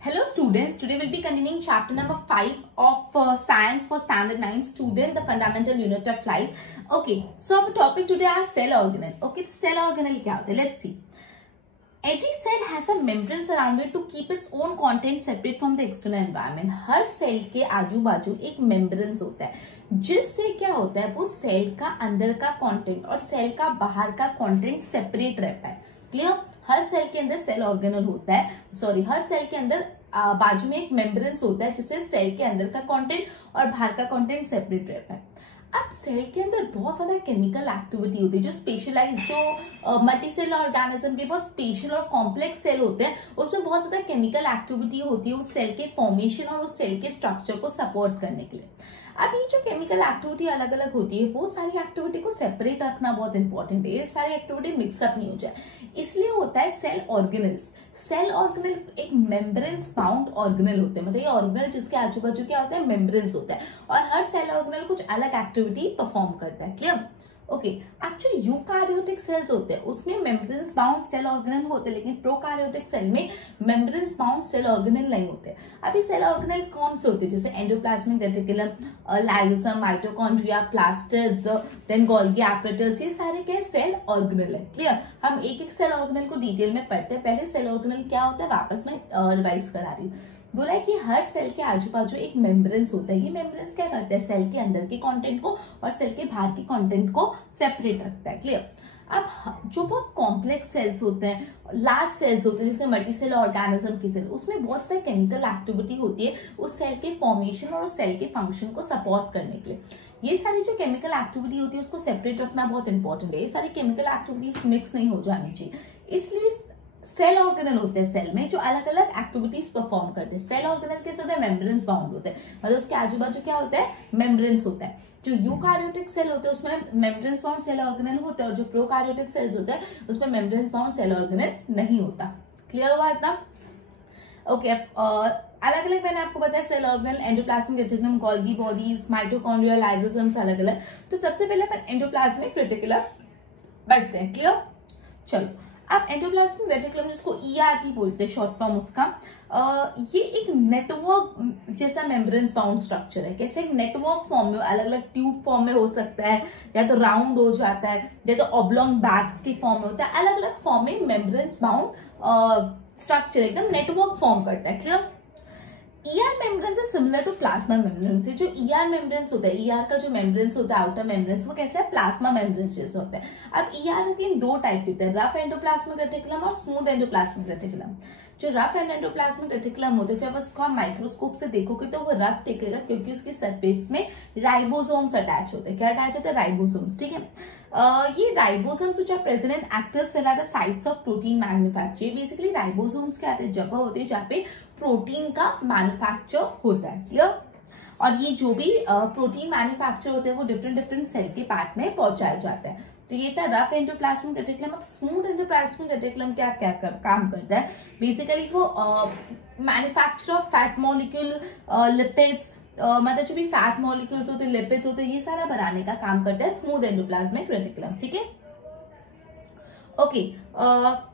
Hello students, today we'll be continuing chapter number 5 of science for standard 9 student, the fundamental unit of life. Okay, so our topic today is cell organelle. Okay, cell organelle क्या होता है? Let's see. Every cell has a membrane surrounded it to keep its own content separate from the external environment. हर cell के आजू बाजू एक membranes होता है जिससे क्या होता है वो सेल का अंदर का कंटेंट और सेल का बाहर का कंटेंट सेपरेट रहता है. क्लियर? हर सेल के अंदर सेल ऑर्गेनल होता है, हर सेल के अंदर बाजू में एक मेम्ब्रेन्स होता है जिससे सेल के अंदर का कंटेंट और बाहर का कंटेंट सेपरेट रहता है. अब सेल के अंदर बहुत ज्यादा केमिकल एक्टिविटी होती है. जो स्पेशलाइज जो मल्टीसेलुलर ऑर्गेनिज्म के बहुत स्पेशल और कॉम्प्लेक्स सेल होते हैं उसमें बहुत ज्यादा केमिकल एक्टिविटी होती है उस सेल के फॉर्मेशन और उस सेल के स्ट्रक्चर को सपोर्ट करने के लिए. अब ये जो केमिकल एक्टिविटी अलग अलग होती है वो सारी एक्टिविटी को सेपरेट रखना बहुत इंपॉर्टेंट है. ये सारी एक्टिविटी मिक्सअप नहीं हो जाए, इसलिए होता है सेल ऑर्गेनल्स. सेल ऑर्गेनल एक मेम्ब्रेन्स बाउंड ऑर्गेनल होते हैं, मतलब ये ऑर्गेनल जिसके आजू बाजू क्या होता है मेम्ब्रेन्स होता है और हर सेल ऑर्गेनल कुछ अलग एक्टिविटी परफॉर्म करता है. Clear? Okay, actually eukaryotic cells होते हैं उसमें मेम्ब्रेन्स बाउंड सेल ऑर्गेनल होते हैं, लेकिन प्रोकार्योटिक सेल में मेम्ब्रेन्स बाउंड सेल ऑर्गेनल नहीं होते. अभी सेल ऑर्गेनल कौन से होते हैं? जैसे endoplasmic reticulum, lysosome, mitochondria, plastids, then Golgi apparatus, ये सारे क्या सेल ऑर्गेनल है. क्लियर? हम एक एक सेल ऑर्गेनल को डिटेल में पढ़ते हैं. पहले सेल ऑर्गेनल क्या होता है वापस में रिवाइज करा रही हूँ. बोला है कि हर सेल के आजू बाजू एक मेम्ब्रेन्स होता है. ये मेम्ब्रेन्स क्या करता है? सेल के अंदर के कंटेंट को और सेल के बाहर के कंटेंट को सेपरेट रखता है. क्लियर? अब जो बहुत कॉम्प्लेक्स सेल्स होते हैं, लार्ज सेल्स होते हैं जैसे मल्टीसेलुलर ऑर्गेनिज्म की सेल, उसमें बहुत सारी केमिकल एक्टिविटी होती है उस सेल के फॉर्मेशन और उस सेल के फंक्शन को सपोर्ट करने के लिए. ये सारी जो केमिकल एक्टिविटी होती है उसको सेपरेट रखना बहुत इंपॉर्टेंट है. ये सारी केमिकल एक्टिविटीज मिक्स नहीं हो जानी चाहिए, इसलिए सेल ऑर्गेनल होते हैं सेल में जो अलग अलग एक्टिविटीज परफॉर्म करते हैं. सेल ऑर्गेनल कैसे होते हैं? मेम्ब्रेन्स बाउंड होते हैं, मतलब उसके आजू बाजू क्या होता है मेम्ब्रेन्स होता है. जो यूकार्योटिक सेल होते हैं उसमें मेम्ब्रेन्स बाउंड सेल ऑर्गेनल होता है और जो प्रोकार्योटिक सेल्स होते हैं उसमें मेम्ब्रेन्स बाउंड सेल ऑर्गेनल नहीं होता. क्लियर हुआ इतना? ओके, अलग अलग मैंने आपको बताया cell organelle, endoplasmic reticulum, Golgi bodies, mitochondria, lysosomes अलग अलग. तो सबसे पहले अपन एंडोप्लाज्मिक रेटिकुलम पढ़ते हैं. क्लियर? चलो, अब एंडोप्लाज्मिक रेटिकुलम जिसको ERP बोलते हैं शॉर्ट फॉर्म उसका, ये एक नेटवर्क जैसा मेम्ब्रेन्स बाउंड स्ट्रक्चर है. कैसे? एक नेटवर्क फॉर्म में, अलग अलग ट्यूब फॉर्म में हो सकता है, या तो राउंड हो जाता है, या तो ऑब्लॉन्ग बैग्स के फॉर्म में होता है. अलग अलग फॉर्म में मेम्ब्रेन्स बाउंड स्ट्रक्चर एकदम नेटवर्क फॉर्म करता है. Clear? ER membranes is similar to plasma membranes. जो ER मेम्ब्रेन्स होता है, ER का जो मेम्ब्रेन्स होता है आउटर मेम्ब्रेन्स, वो कैसा है? प्लाज्मा मेम्ब्रेन्स जैसा होता है. अब ER अगेन दो टाइप के होते हैं, रफ एंडोप्लाज्मिक रेटिकुलम और स्मूथ एंडोप्लाज्मिक रेटिकुलम. जो रफ एंडोप्लाज्मिक रेटिकुलम होते हैं जब उसको आप माइक्रोस्कोप से देखोगे तो वो रफ दिखेगा क्योंकि उसकी सरफेस में राइबोसोम्स अटैच होते हैं. क्या अटैच होते हैं? राइबोसोम्स. ठीक है? ये ribosomes which are present in active cell are the sites of protein manufacture. Basically ribosomes क्या आते जगह होती है जहाँ पे प्रोटीन का मैन्युफैक्चर होता है. क्लियर? और ये जो भी प्रोटीन मैन्युफैक्चर होते हैं वो डिफरेंट सेल के पार्ट में पहुंचाया जाता है. तो ये था रफ एंडोप्लाज्मिक रेटिकुलम. अब स्मूथ एंडोप्लाज्मिक रेटिकुलम क्या काम करता है? बेसिकली वो manufacture of fat molecule, lipids, मतलब जो भी फैट मॉलिक्यूल्स होते हैं, लिपिड्स होते हैं, ये सारा बनाने का काम करता है स्मूथ एंडोप्लाज्मिक रेटिकुलम. ठीक है? Okay,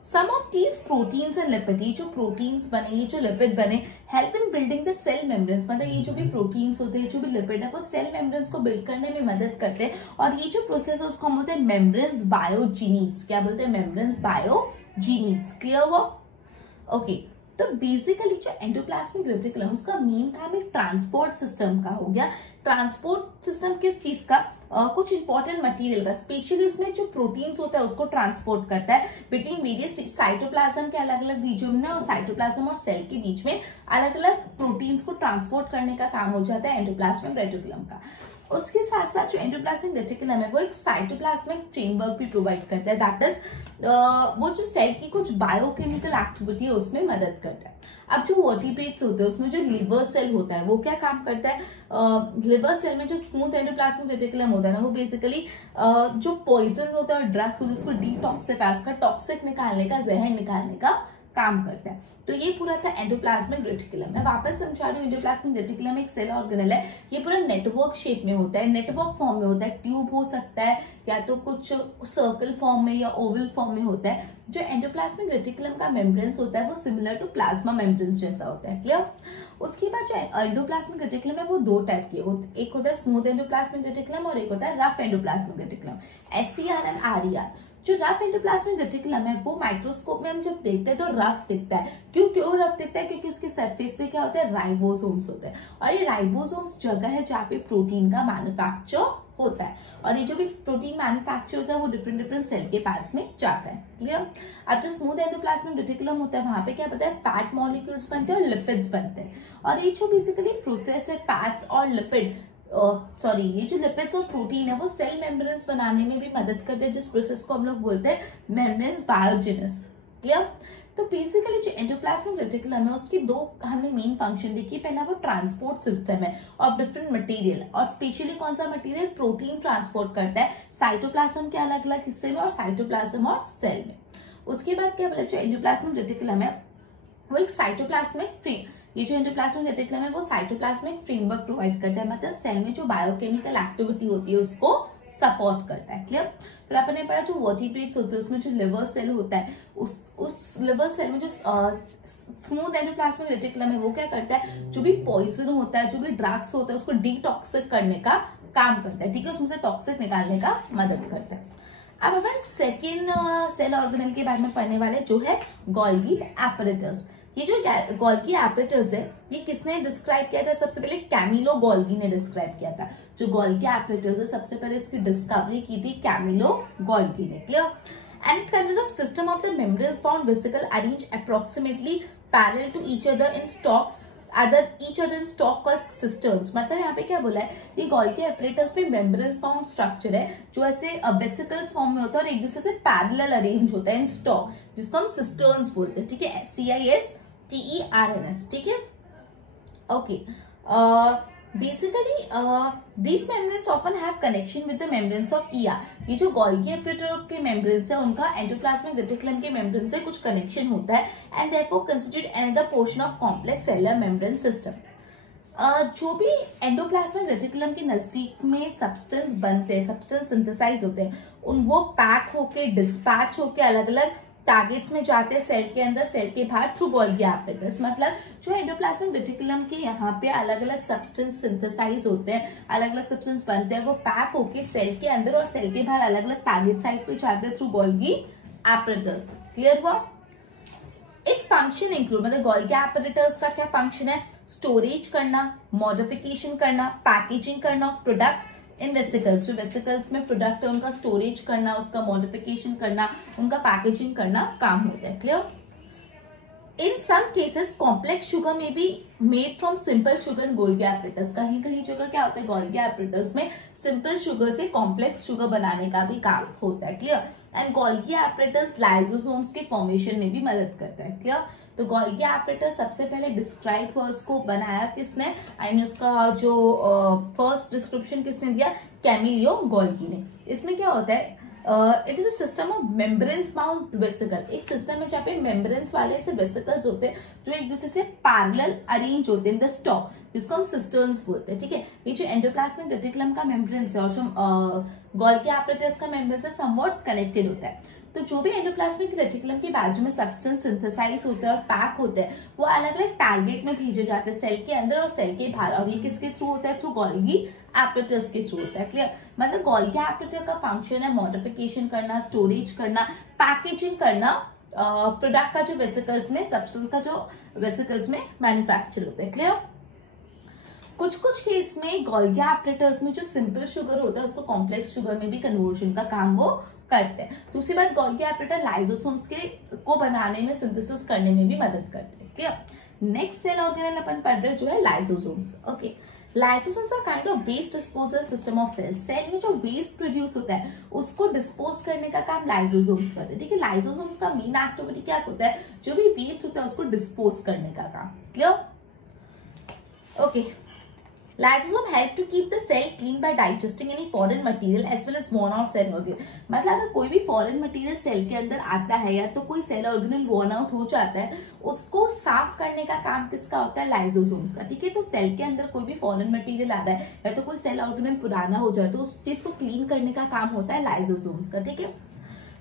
some of these proteins and lipid, ये जो प्रोटीन्स बने, ये जो लिपिड बने, help in building the cell membranes. मतलब ये जो भी प्रोटीन्स होते हैं, जो भी लिपिड है, वो सेल मेम्ब्रेन्स को बिल्ड करने में मदद करते हैं. और ये जो प्रोसेस है उसको हम बोलते हैं मेम्ब्रेन्स बायोजीनीस. क्या बोलते हैं? मेम्ब्रेन्स बायोजीनीस. क्लियर हुआ? ओके, तो बेसिकली जो एंडोप्लाज्मिक रेटिकुलम उसका मेन काम एक ट्रांसपोर्ट सिस्टम का हो गया. ट्रांसपोर्ट सिस्टम किस चीज का? कुछ इंपॉर्टेंट मटेरियल का, स्पेशली उसमें जो प्रोटीन्स होता है उसको ट्रांसपोर्ट करता है बिटवीन वेरियस साइटोप्लाज्म के अलग अलग रीजन में, और साइटोप्लाज्म और सेल के बीच में अलग अलग प्रोटीन्स को ट्रांसपोर्ट करने का काम हो जाता है एंडोप्लाज्मिक रेटिकुलम का. उसके साथ साथ जो एंडोप्लाज्मिक रेटिकुलम है वो एक साइटोप्लाज्मिक फ्रेमवर्क भी प्रोवाइड करता है. दैट इज वो जो सेल की कुछ बायोकेमिकल एक्टिविटी है उसमें मदद करता है. अब जो वर्टिब्रेट्स होते हैं उसमें जो लिवर सेल होता है वो क्या काम करता है? लिवर सेल में जो स्मूथ एंडोप्लाज्मिक रेटिकुलम होता है ना, वो बेसिकली जो पॉइजन होता है और ड्रग्स होते हैं उसको डिटॉक्सिफाई, उसका टॉक्सिक निकालने का, जहर निकालने का काम करता है। तो ये पूरा था एंडोप्लाज्मिक रेटिकुलम। मैं वापस समझा रही हूँ, एंडोप्लाज्मिक रेटिकुलम एक सेल ऑर्गेनल है। ये पूरा नेटवर्क शेप में होता है, नेटवर्क फॉर्म में होता है, ट्यूब हो सकता है या तो कुछ सर्कल फॉर्म में या ओवल फॉर्म में होता है। जो एंडोप्लाज्मिक रेटिकुलम का मेम्ब्रेन्स होता है वो सिमिलर टू प्लाज्मा मेम्ब्रेन्स जैसा होता है। क्लियर? उसके बाद जो एंडोप्लाज्मिक रेटिकुलम है वो दो टाइप के होते हैं, एक होता है स्मूथ एंडोप्लाज्मिक रेटिकुलम और एक होता है rough endoplasmic reticulum, SER and RER। जो रफ एंडोप्लाज्मिक रेटिकुलम है वो माइक्रोस्कोप में हम जब देखते हैं तो रफ दिखता है। क्यों रफ दिखता है? क्योंकि उसके सरफेस पे क्या होता है, राइबोसोम्स होते हैं, और ये राइबोसोम्स जगह है जहाँ पे प्रोटीन का मैन्युफैक्चर होता है, और ये जो भी प्रोटीन मैन्युफैक्चर होता है वो डिफरेंट सेल के पार्ट्स में जाता है। क्लियर? अब जो स्मूथ एंडोप्लाज्मिक रेटिकुलम होता है वहां पे क्या पता है, फैट मॉलिक्यूल्स बनते हैं और लिपिड्स बनते हैं, और ये जो बेसिकली प्रोसेस है फैट्स और लिपिड ये जो लिपिड्स और प्रोटीन है वो सेल मेम्ब्रेन्स बनाने में भी मदद करते हैं, जिस प्रोसेस को हम लोग बोलते हैं मेम्ब्रेन्स बायोजेनेसिस। क्लियर? तो बेसिकली जो एंडोप्लाज्मिक रेटिकुलम है उसकी दो हमने मेन फंक्शन देखी। पहला वो ट्रांसपोर्ट सिस्टम है ऑफ डिफरेंट मटेरियल, और स्पेशली कौन सा मटेरियल, प्रोटीन ट्रांसपोर्ट करता है साइटोप्लाज्म के अलग अलग हिस्से में और साइटोप्लाज्म और सेल में। उसके बाद क्या बोला, जो एंडोप्लाज्मिक रेटिकुलम है वो एक साइटोप्लाज्मिक फ्रेम, ये जो एंडोप्लाज्मिक रेटिकुलम है वो साइटोप्लाज्मिक फ्रेमवर्क प्रोवाइड करता है, मतलब सेल में जो बायोकेमिकल एक्टिविटी होती है उसको सपोर्ट करता है। क्लियर? फिर आपने पढ़ा जो वर्टिब्रेट्स होते हैं उसमें जो लिवर सेल होता है, उस लिवर सेल में जो स्मूथ एंडोप्लाज्मिक रेटिकुलम है वो क्या करता है, जो भी पॉइजन होता है, जो भी ड्रग्स होता है उसको डिटॉक्सिक करने का काम करता है। ठीक है? उसमें से टॉक्सिक निकालने का मदद करता है। अब अपन सेकेंड सेल ऑर्गेनल के बारे में पढ़ने वाले जो है गोल्गी एपरेटस। ये जो गोल्गी एपरेटस है ये किसने डिस्क्राइब किया था? सबसे पहले कैमिलो गोल्गी ने डिस्क्राइब किया था। जो गोल्गी एपरेटस है सबसे पहले इसकी डिस्कवरी की थी कैमिलो गोल्गी ने। Clear? And it consist of system of the membranes bound vesicle arrange approximately parallel to each other in stacks each other in stalk called cisterns। मतलब यहाँ पे क्या बोला है, ये गोल्गी एपरेटस में मेम्ब्रेन्स बाउंड स्ट्रक्चर है जो ऐसे वेसिकल्स फॉर्म में होता है और एक दूसरे से पैरेलल अरेंज होता है इन स्टॉक, जिसको हम सिस्टर्न्स बोलते हैं। ठीक है? CISTERNS। ठीक है? Okay. Basically these membranes often have connection with the membranes of ER। ये जो गोल्गी एपरेटर के मेम्ब्रेन्स है उनका एंडोप्लाज्मिक रेटिकुलम के मेम्ब्रेन से कुछ कनेक्शन होता है, and therefore constitute another portion of complex cellular membrane system। जो भी एंडोप्लाज्मिक रेटिकुलम के नजदीक में सब्सटेंस बनते हैं, सब्सटेंस सिंथेसाइज होते हैं, वो पैक होके डिस्पैच होके अलग अलग टारगेट्स में जाते हैं, सेल के अंदर सेल के बाहर थ्रू गोल्गी एपरेटस। मतलब जो एंडोप्लाज्मिक रेटिकुलम के यहाँ पे अलग अलग सब्सटेंस सिंथेसाइज होते हैं, अलग अलग सब्सटेंस बनते हैं, वो पैक होके सेल के अंदर और सेल के बाहर अलग अलग टारगेट साइट पे जाते हैं थ्रू गोल्गी एपरेटस। क्लियर हुआ? इस फंक्शन इंक्लूड, मतलब गोल्गी एपरेटस का क्या फंक्शन है, स्टोरेज करना, मॉडिफिकेशन करना, पैकेजिंग करना प्रोडक्ट इन वेसिकल्स। जो वेसिकल्स में प्रोडक्ट है उनका स्टोरेज करना, उसका मॉडिफिकेशन करना, उनका पैकेजिंग करना काम होता है। क्लियर? इन सम केसेस कॉम्प्लेक्स शुगर में be made from simple sugar Golgi apparatus. कहीं कहीं जगह क्या होता है, गोल्गी एपरेटस में सिंपल शुगर से कॉम्प्लेक्स शुगर बनाने का भी काम होता है। Clear? And Golgi apparatus lysosomes के फॉर्मेशन में भी मदद करता है। क्लियर? तो गोल्गी एपरेटस सबसे पहले डिस्क्राइब हुआ, उसको बनाया किसने, उसका जो फर्स्ट डिस्क्रिप्शन किसने दिया, कैमिलो गोल्गी ने। इसमें क्या होता है, it is a system of membranes bound vesicle. एक सिस्टम है जहाँ पे मेम्ब्रेन्स वाले से वेसिकल्स होते हैं जो एक दूसरे से पैरेलल अरेंज होते हैं इन द स्टॉक, जिसको हम सिस्टर्न्स बोलते हैं। ठीक है? ये जो एंडोप्लाज्मिक रेटिकुलम का मेम्ब्रेन्स है और जो गोल्गी एपरेटस का मेम्ब्रेन्स है समवॉट कनेक्टेड होता है। तो जो भी एंडोप्लाज्मिक रेटिकुलम के बाजू में सब्सटेंस सिंथेसाइज होते हैं और पैक होते हैं वो अलग अलग टारगेट में भेजे जाते हैं, सेल के अंदर और सेल के बाहर, और ये किसके थ्रू होता है, थ्रू गोल्गी एपरेटस के थ्रू होता है। क्लियर? मतलब गोल्गी एपरेटर का फंक्शन है मॉडिफिकेशन करना, स्टोरेज करना, पैकेजिंग करना प्रोडक्ट का जो वेसिकल्स में, सब्सटेंस का जो वेसिकल्स में मैन्युफैक्चर होता है। क्लियर? कुछ कुछ केस में गोल्गी एपरेटर्स में जो सिंपल शुगर होता है उसको कॉम्प्लेक्स शुगर में भी कन्वर्जन का काम वो करते हैं। दूसरी बात, गोल्गी एपरेटर लाइसोसोम्स को बनाने में, सिंथेसिस करने में भी मदद करते हैं। क्लियर? नेक्स्ट सेल ऑर्गेनल अपन पढ़ रहे जो है lysosomes. Okay, lysosomes are kind of waste disposal system of cell. Cell में जो वेस्ट प्रोड्यूस होता है उसको डिस्पोज करने का काम लाइसोसोम्स करते हैं। ठीक है? लाइसोसोम्स का मेन एक्टिविटी क्या होता है, जो भी वेस्ट होता है उसको डिस्पोज करने का काम। Clear? Okay, Lysosome help to keep the cell clean by digesting any foreign material as well as worn out cell organelle. मतलब अगर कोई भी फॉरेन मटेरियल सेल के अंदर आता है या तो कोई सेल ऑर्गेनल वर्न आउट हो जाता है, उसको साफ करने का काम किसका होता है? लाइसोसोम्स का। ठीक है, तो सेल के अंदर कोई भी फॉरेन मटेरियल आ रहा है या तो कोई सेल ऑर्गेनल पुराना हो जाए तो उस चीज को क्लीन करने का काम होता है लाइसोसोम्स का। ठीक है,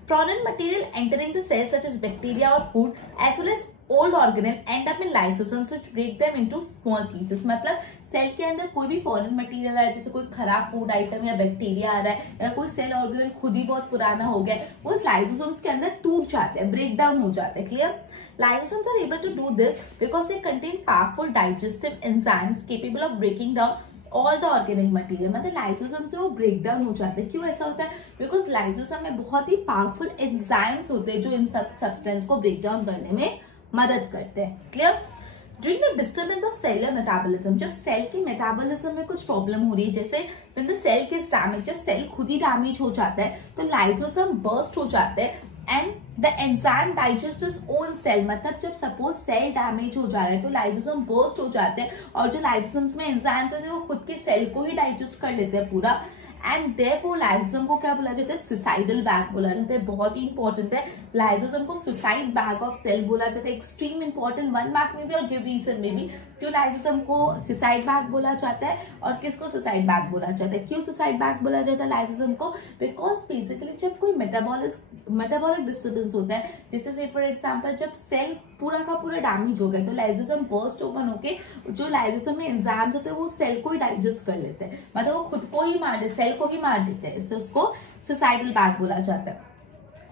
foreign material entering the cell such as bacteria or food as well as old organelle end up in lysosomes which break them into small pieces। मतलब सेल के अंदर कोई भी फॉरेन मटेरियल है, जैसे कोई खराब फूड आइटम या बैक्टीरिया आ रहा है या कोई सेल ऑर्गेनल खुद ही बहुत पुराना हो गया है, वो लाइसोसोम्स के अंदर टूट जाते हैं, ब्रेक डाउन हो जाते हैं। Clear? Lysosomes are able to do this because they contain powerful digestive enzymes capable of breaking down all the organic material. मतलब लाइसोसोम से वो ब्रेक डाउन हो जाते हैं। क्यों ऐसा होता है? बिकॉज लाइसोसोम में बहुत ही पावरफुल एंजाइम्स होते हैं जो इन सब सब्सटेंस को ब्रेक डाउन करने में मदद करते हैं। Clear? During the disturbance of cellular metabolism, जब सेल के मेटाबॉलिज्म में कुछ प्रॉब्लम हो रही है, जैसे when the cell gets damage, जब सेल खुद ही डैमेज हो जाता है तो लाइसोसोम बर्स्ट हो जाते हैं and the enzyme digest its own cell. मतलब जब सपोज सेल डैमेज हो जा रहा है तो लाइसोसोम बर्स्ट हो जाते हैं और जो लाइसोसोम्स में एंजाइम्स होते हैं वो खुद के सेल को ही डाइजेस्ट कर लेते हैं पूरा, एंड देयरफॉर लाइसोसोम को क्या बोला जाता है? सुसाइडल बैग बोला जाता है। बहुत ही इंपॉर्टेंट है, लाइसोसोम को सुसाइड बैग ऑफ सेल बोला जाता है। एक्सट्रीम इंपॉर्टेंट, 1 मार्क में भी और गिव रीजन में भी। क्यों लाइसोसोम को सुसाइड बैग बोला जाता है और किसको सुसाइड बैग बोला जाता है? क्यों सुसाइड बैग बोला जाता है लाइसोसोम को? बिकॉज बेसिकली जब कोई मेटाबॉलिक डिस्टर्बेंस होता है, जैसे से फॉर एग्जाम्पल जब सेल पूरा का पूरा डैमेज हो गया तो लाइसोसोम बर्स्ट ओपन होके जो लाइसोसोम में एंजाइम्स होते हैं वो सेल को ही डाइजेस्ट कर लेते हैं, मतलब वो खुद को ही मार देते, सेल को ही मार देते हैं, इससे उसको सुसाइडल बैग बोला जाता है।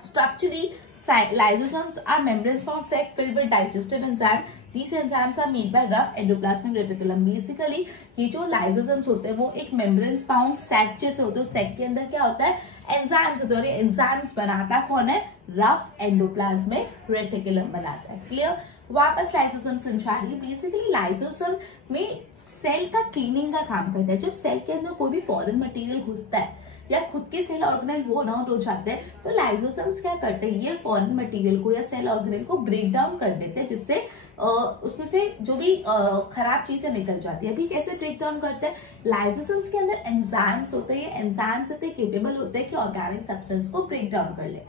Structurally lysosomes are membranes bound sac filled with digestive enzyme. These enzymes are made by rough endoplasmic reticulum. Basically ये जो lysosomes होते हैं वो एक membranes bound sac जैसे होते हैं। sac के अंदर क्या होता है? enzymes होते हैं और ये enzymes बनाता कौन है? rough endoplasmic reticulum बनाता है। क्लियर? वापस लाइसोसोम समझा रही है। बेसिकली लाइसोसोम में सेल का क्लीनिंग का काम करता है। जब सेल के अंदर कोई भी फॉरेन मटेरियल घुसता है या खुद के सेल ऑर्गेनल वर्न आउट हो जाते हैं तो लाइसोसोम्स क्या करते हैं? ये फॉरेन मटेरियल को या सेल ऑर्गेनल को ब्रेक डाउन कर देते हैं, जिससे उसमें से जो भी खराब चीजें निकल जाती है। अभी कैसे ब्रेक डाउन करते हैं? लाइसोसोम्स के अंदर एंजाइम्स होते हैं, एंजाइम्स इतने केपेबल होते हैं कि ऑर्गेनिक सब्सटेंस को ब्रेक डाउन कर ले।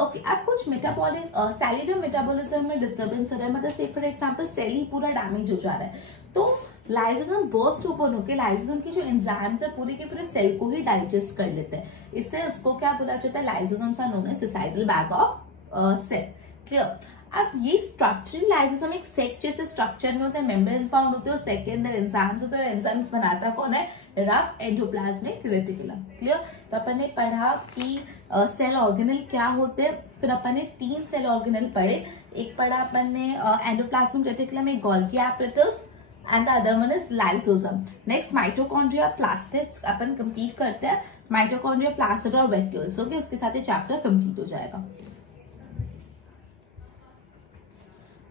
ओके, अब कुछ मेटाबॉलिक सेल्युलर मेटाबॉलिज्म में डिस्टर्बेंस हो रहा है, मतलब से फॉर एग्जांपल सेल ही पूरा डैमेज हो जा रहा है तो लाइसोसोम बर्स्ट ओपन होकर लाइसोसोम की जो एंजाइम्स है पूरे के पूरे सेल को ही डाइजेस्ट कर लेते हैं। इससे उसको क्या बोला जाता है? Lysosomes are known as suicidal bag of cell. Clear? अब ये स्ट्रक्चरल लाइसोसोम एक सेक जैसे स्ट्रक्चर में होते हैं, मेम्ब्रेन्स बाउंड होते हैं और सेक के अंदर एंजाइम्स होते हैं और एंजाइम्स बनाता कौन है? Rough endoplasmic reticulum. क्लियर? तो अपन ने पढ़ा कि सेल ऑर्गेनल क्या होते हैं, फिर अपन ने 3 सेल ऑर्गेनल पढ़े। एक पढ़ा अपन ने एंडोप्लाज्मिक रेटिकुलम, एक Golgi apparatus and the other one is lysosome. Next mitochondria, plastids upon complete करते हैं। माइटोकॉन्ड्रिया, प्लास्टिड और वेक्यूल्स। ओके, उसके साथ ये चैप्टर कंप्लीट हो जाएगा।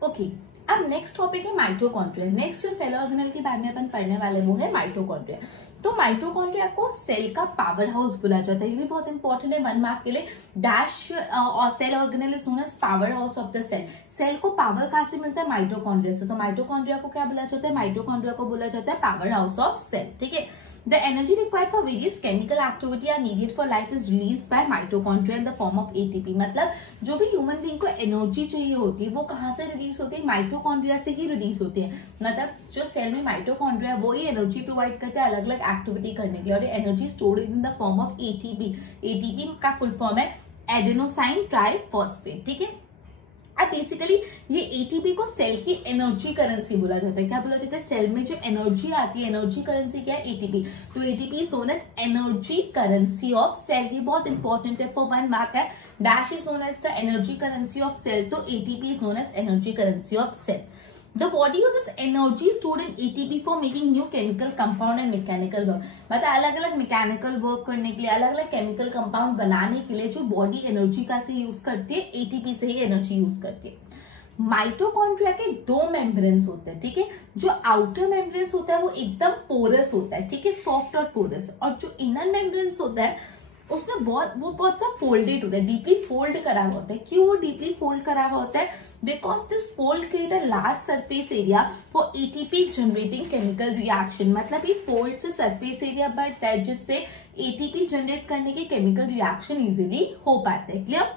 ओके, अब नेक्स्ट टॉपिक है माइटोकॉन्ड्रिया। नेक्स्ट जो सेल ऑर्गेनल के बारे में अपन पढ़ने वाले वो है माइटोकॉन्ड्रिया। तो माइटोकॉन्ड्रिया को सेल का पावर हाउस बोला जाता है। ये भी बहुत इंपॉर्टेंट है 1 मार्क के लिए। डैश और cell organelle is known as power house of the cell. Cell को पावर कहाँ से मिलता है? माइटोकॉन्ड्रिया से। तो माइटोकॉन्ड्रिया को क्या बोला जाता है? माइटोकॉन्ड्रिया को बोला जाता है पावर हाउस ऑफ सेल। ठीक है, The energy required for various chemical activity are needed for life is released by mitochondria in the form of ATP। मतलब जो भी ह्यूमन बीइंग को एनर्जी चाहिए होती है वो कहाँ से रिलीज होती है? माइटोकॉन्ड्रिया से ही रिलीज होती है। मतलब जो सेल में माइटोकॉन्ड्रिया वो ही एनर्जी प्रोवाइड करते हैं अलग अलग एक्टिविटी करने के लिए और ये energy stored in the form of ATP। ATP का फुल फॉर्म है एडेनोसाइन ट्राइफॉस्फेट। ठीक है, अब बेसिकली ये एटीपी को सेल की एनर्जी करेंसी बोला जाता है। क्या बोला जाता है? सेल में जो एनर्जी आती है, एनर्जी करेंसी क्या है? एटीपी। तो ATP is known as energy currency of cell. ये बहुत इंपॉर्टेंट है, फॉर 1 मार्क है। Dash is known as the energy currency of cell, तो ATP is known as energy currency of cell. The body uses energy stored in ATP for making new chemical compound and mechanical work। मतलब अलग अलग mechanical work करने के लिए, अलग अलग chemical compound बनाने के लिए जो बॉडी एनर्जी का से यूज करती है, एटीपी से ही एनर्जी यूज करती है। माइटोकॉन्ड्रिया के 2 मेम्ब्रेन्स होते हैं। ठीक है, जो आउटर मेम्ब्रेन्स होता है वो एकदम पोरस होता है, ठीक है, सॉफ्ट और पोरस, और जो इनर मेम्ब्रेन्स होता है उसमें बहुत सा फोल्डेड होता है, डीपली फोल्ड करा हुआ होता है। क्यों वो डीपली फोल्ड करा हुआ होता है? Because this fold create a large surface area for ATP generating chemical reaction. मतलब ये फोल्ड से सरफेस एरिया बढ़ता है जिससे एटीपी जनरेट करने के केमिकल रिएक्शन इजीली हो पाते हैं। क्लियर?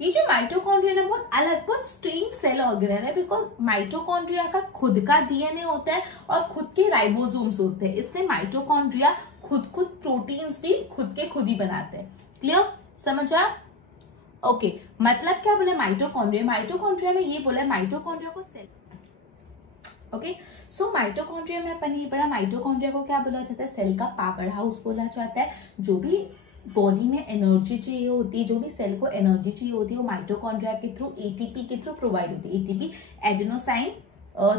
ये जो माइटोकॉन्ड्रिया है बहुत अलग, बहुत स्ट्रेंज सेल ऑर्गेनल है, बिकॉज माइटोकॉन्ड्रिया का खुद का डीएनए होता है और खुद के राइबोसोम्स होते हैं। इसलिए माइटोकॉन्ड्रिया खुद प्रोटीन्स भी खुद ही बनाते हैं। क्लियर? समझा? ओके, मतलब क्या बोले माइटोकॉन्ड्रिया में ये बोला माइटोकॉन्ड्रिया को सेल। ओके, सो माइटोकॉन्ड्रिया में अपन ये पढ़ा, माइटोकॉन्ड्रिया को क्या बोला जाता है? सेल का पावर हाउस बोला जाता है। जो भी बॉडी में एनर्जी चाहिए होती है, जो भी सेल को एनर्जी चाहिए होती है, वो माइटोकॉन्ड्रिया के थ्रू, एटीपी के थ्रू प्रोवाइड होती है। एटीपी एडेनोसाइन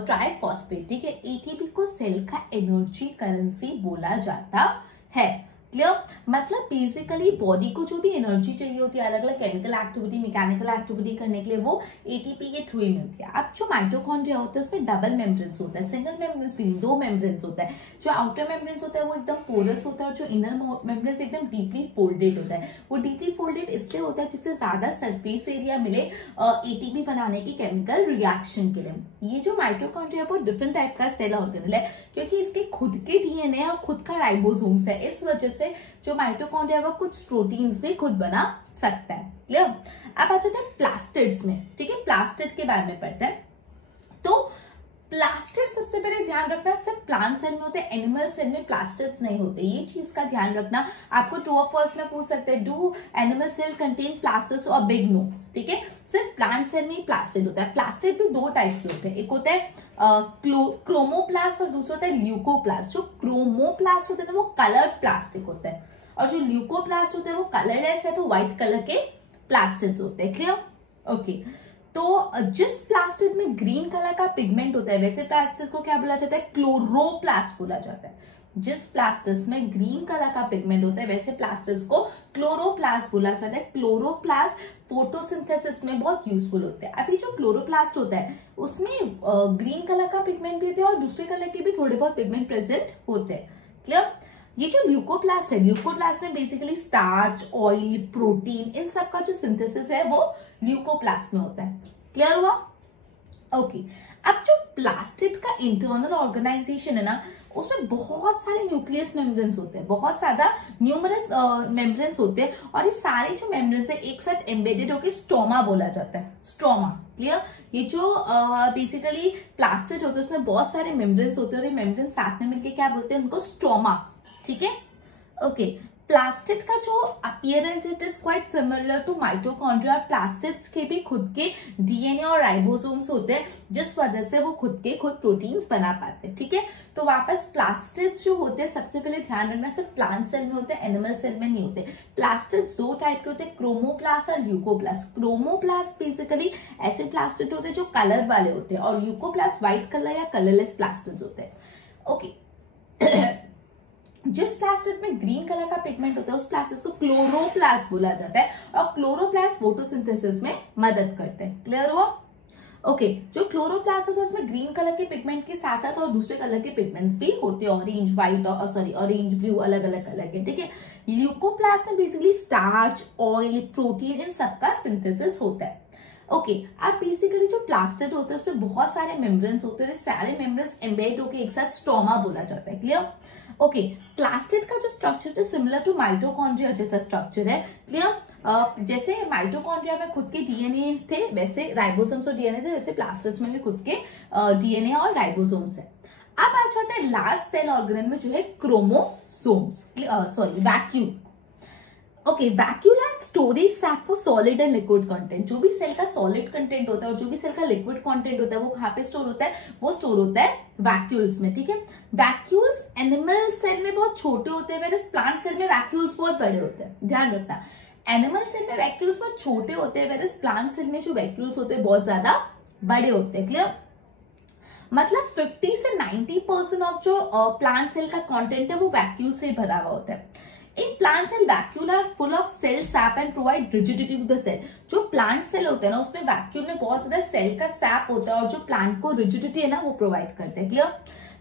ट्राइफॉस्फेट, ठीक है। एटीपी को सेल का एनर्जी करेंसी बोला जाता है। क्लियर? मतलब बेसिकली बॉडी को जो भी एनर्जी चाहिए होती है अलग अलग केमिकल एक्टिविटी, मैकेनिकल एक्टिविटी करने के लिए, वो एटीपी के थ्रू ही मिलती है। अब जो माइटोकॉन्ड्रिया होता है उसमें डबल मेम्ब्रेन्स होता है, सिंगल मेम्ब्रेन्स भी नहीं, 2 मेम्ब्रेन्स होता है। जो आउटर मेम्ब्रेन्स होता है वो एकदम पोरस होता है और जो इनर मेम्ब्रेन्स एकदम डीपली फोल्डेड होता है। वो डीपली फोल्डेड इसलिए होता है जिससे ज्यादा सरफेस एरिया मिले एटीपी बनाने की केमिकल रिएक्शन के लिए। ये जो माइटोकॉन्ड्रिया बहुत डिफरेंट टाइप का सेल ऑर्गेनल है क्योंकि इसके खुद के डीएनए और खुद का राइबोसोम्स है। इस वजह से जो माइटोकॉन्ड्रिया वो कुछ प्रोटीन्स भी खुद बना सकता है। क्लियर? अब आ जाते हैं प्लास्टिड्स में, ठीक है। प्लास्टिड के बारे में पढ़ते हैं। तो प्लास्टिड सबसे पहले ध्यान रखना सिर्फ प्लांट सेल में होते हैं, एनिमल सेल में प्लास्टिड्स नहीं होते। ये चीज का ध्यान रखना। आपको ट्रू और फॉल्स में पूछ सकते हैं, do animal cell contain plastids और बिग नो, ठीक है। सिर्फ प्लांट सेल में ही प्लास्टिड होता है। प्लास्टिड भी 2 टाइप के होते हैं, एक होता है क्रोमोप्लास्ट और दूसरा होता है ल्यूकोप्लास्ट। जो क्रोमोप्लास्ट होता है ना वो कलर्ड प्लास्टिक होता है और जो ल्यूकोप्लास्ट होता है वो कलरलेस है, तो व्हाइट कलर के प्लास्टिड्स होते हैं। क्लियर? ओके, तो जिस प्लास्टिड में ग्रीन कलर का पिगमेंट होता है वैसे प्लास्टिड को क्या बोला जाता है? क्लोरोप्लास्ट बोला जाता है। जिस प्लास्टिड्स में ग्रीन कलर का पिगमेंट होता है वैसे प्लास्टिड्स को क्लोरोप्लास्ट बोला जाता है। क्लोरोप्लास्ट फोटोसिंथेसिस में बहुत यूजफुल होते हैं। अभी जो क्लोरोप्लास्ट होता है उसमें ग्रीन कलर का पिगमेंट भी होता है और दूसरे कलर के भी थोड़े बहुत पिगमेंट प्रेजेंट होते हैं। क्लियर? ये जो ल्यूकोप्लास्ट है, ल्यूकोप्लास्ट में बेसिकली स्टार्च, ऑयल, प्रोटीन, इन सब का जो सिंथेसिस है वो ल्यूकोप्लास्ट में होता है। क्लियर हुआ? ओके, अब जो प्लास्टिड का इंटरनल ऑर्गेनाइजेशन है ना उसमें बहुत सारे न्यूक्लियस मेम्ब्रेन्स होते हैं, बहुत ज्यादा न्यूमरस मेम्ब्रेन्स होते हैं और ये सारे जो मेम्ब्रेन्स है एक साथ एम्बेडेड होकर स्टोमा बोला जाता है। स्टोमा। क्लियर? ये जो बेसिकली प्लास्टिड होता है उसमें बहुत सारे मेम्ब्रेन्स होते हैं और ये मेम्ब्रेन्स साथ में मिलकर क्या बोलते हैं? उनको स्टोमा। ठीक है? ओके, प्लास्टिड का जो appearance it is quite similar to mitochondria. Plastids के भी खुद के डीएनए और राइबोसोम्स होते हैं जिस वजह से वो खुद प्रोटीन्स बना पाते हैं। ठीक है, तो वापस प्लास्टिड्स जो होते हैं सबसे पहले ध्यान रखना सिर्फ प्लांट सेल में होते हैं, एनिमल सेल में नहीं होते। प्लास्टिड्स 2 टाइप के होते हैं, क्रोमोप्लास्ट और ल्यूकोप्लास्ट। क्रोमोप्लास्ट बेसिकली ऐसे प्लास्टिड होते हैं जो कलर वाले होते हैं और ल्यूकोप्लास्ट व्हाइट कलर या कलरलेस प्लास्टिड्स होते हैं। ओके, जिस प्लास्टिड में ग्रीन कलर का पिगमेंट होता है उस प्लास्टिड को क्लोरोप्लास्ट बोला जाता है और क्लोरोप्लास्ट फोटोसिंथेसिस में मदद करते हैं। क्लियर हुआ? ओके, जो क्लोरोप्लास्ट होता है उसमें ग्रीन कलर के पिगमेंट के साथ साथ और दूसरे कलर के पिगमेंट्स भी होते हैं, ऑरेंज, व्हाइट और ऑरेंज, ब्लू, अलग अलग कलर के। ठीक है, ल्यूकोप्लास्ट में बेसिकली स्टार्च, ऑयल, प्रोटीन, इन सबका सिंथेसिस होता है। ओके, अब बेसिकली जो प्लास्टिड होता है उसमें बहुत सारे मेम्ब्रेन्स होते हैं, सारे मेम्ब्रेन्स एम्बेड होकर एक साथ स्टोमा बोला जाता है। क्लियर? ओके, प्लास्टिड का जो स्ट्रक्चर है सिमिलर टू माइटोकॉन्ड्रिया जैसा स्ट्रक्चर है। क्लियर? जैसे माइटोकॉन्ड्रिया में खुद के डीएनए थे वैसे राइबोसोम्स और डीएनए थे, वैसे प्लास्टिड्स में भी खुद के डीएनए और राइबोसोम्स है। अब आ जाते हैं लास्ट सेल ऑर्गेनल में जो है chromosomes, vacuole. Okay, vacuole and storage sac for solid and liquid content. जो भी सेल का सॉलिड कंटेंट होता है और जो भी सेल का लिक्विड कंटेंट होता है वो कहाँ पे स्टोर होता है? वो स्टोर होता है वैक्यूल्स में। ठीक है, वैक्यूल्स एनिमल सेल में बहुत छोटे होते हैं, वेरस प्लांट सेल में वैक्यूल्स बहुत बड़े होते हैं। ध्यान रखना, एनिमल सेल में वैक्यूल्स बहुत छोटे होते हैं, वेरस प्लांट सेल में जो वैक्यूल्स होते हैं बहुत ज्यादा बड़े होते हैं। क्लियर? मतलब 50 से 90% ऑफ जो प्लांट सेल का कंटेंट है वो वैक्यूल से भरा हुआ होता है। In plant cell vacuole are full of cell sap and provide rigidity to the cell. जो प्लांट सेल होते हैं ना उसमें वैक्यूल में बहुत ज्यादा सेल का सैप होता है और जो प्लांट को रिजिडिटी है ना वो प्रोवाइड करते हैं। Clear?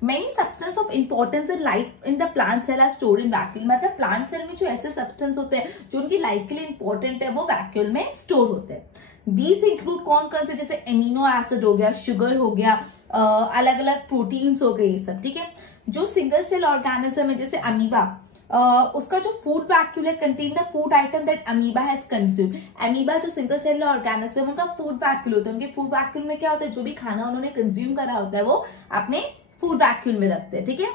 Many substance of importance in life in the plant cell are stored in vacuole. मतलब प्लांट सेल में जो ऐसे सब्सटेंस होते हैं जो उनकी लाइफ के लिए इंपॉर्टेंट है वो वैक्यूल में स्टोर होते हैं। दीज इंक्लूड कौन कौन से, जैसे एमिनो एसिड हो गया, शुगर हो गया, अलग अलग प्रोटीन्स हो गए, ये सब। ठीक है? जो सिंगल सेल ऑर्गेनिज्म है जैसे अमीबा, उसका जो फूड वैक्यूल है contain the food item that amoeba has consumed. Amoeba जो सिंगल सेल ऑर्गेनिज्म उनका फूड वैक्यूल होता है। उनके फूड वैक्यूल में क्या होता है, जो भी खाना उन्होंने कंज्यूम करा होता है वो अपने फूड वैक्यूल में रखते हैं। ठीक है?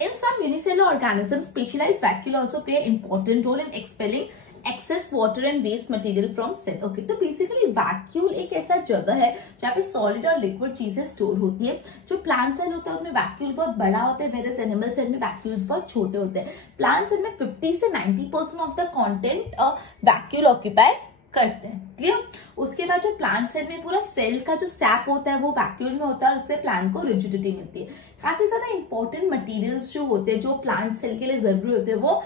In some unicellular organisms, specialized vacuole also play an important role in expelling excess water and waste material from cell. Okay, तो बेसिकली वैक्यूल एक ऐसा जगह है जहाँ पे सॉलिड और लिक्विड चीजें स्टोर होती है। जो प्लांट सेल होता है उसमें वैक्यूल बहुत बड़ा होता है, वेरएस एनिमल सेल में वैक्यूल्स बहुत छोटे होते हैं। प्लांट सेल में 50 से 90% of the content vacuole occupy करते हैं। क्लियर? उसके बाद जो प्लांट सेल में पूरा सेल का जो सैप होता है वो वैक्यूल में होता है और उससे प्लांट को रिजिडिटी मिलती है। काफी ज्यादा इंपॉर्टेंट मटेरियल्स जो होते हैं जो प्लांट सेल के लिए जरूरी होते हैं वो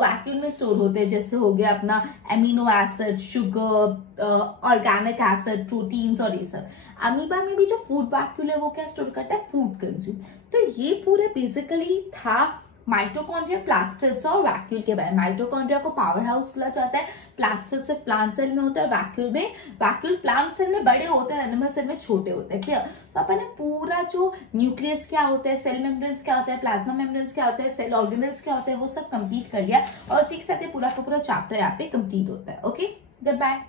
वैक्यूल में स्टोर होते हैं। जैसे हो गया अपना amino acid, sugar, organic acid, proteins और ये सब। अमीबा में भी जो फूड वैक्यूल है वो क्या स्टोर करता है, फूड कंज्यूम। तो ये पूरे बेसिकली था माइटोकॉन्ड्रिया, प्लास्ट सेल्स और वैक्यूल के बारे में। माइटोकॉन्ड्रिया को पावर हाउस बोला जाता है, प्लास्ट सेल सिर्फ प्लांट सेल में होता है, वैक्यूल प्लांट सेल में बड़े होते हैं, एनिमल सेल में छोटे होते हैं। क्लियर? तो अपन ने पूरा जो न्यूक्लियस क्या होता है, सेल मेम्ब्रेन्स क्या होता है, प्लाज्मा मेम्ब्रेन्स क्या होता है, सेल ऑर्गेनेल्स क्या होते हैं, वो सब कंप्लीट कर लिया और उसी के साथ पूरा का पूरा चैप्टर यहाँ पे कंप्लीट होता है। Okay, good bye.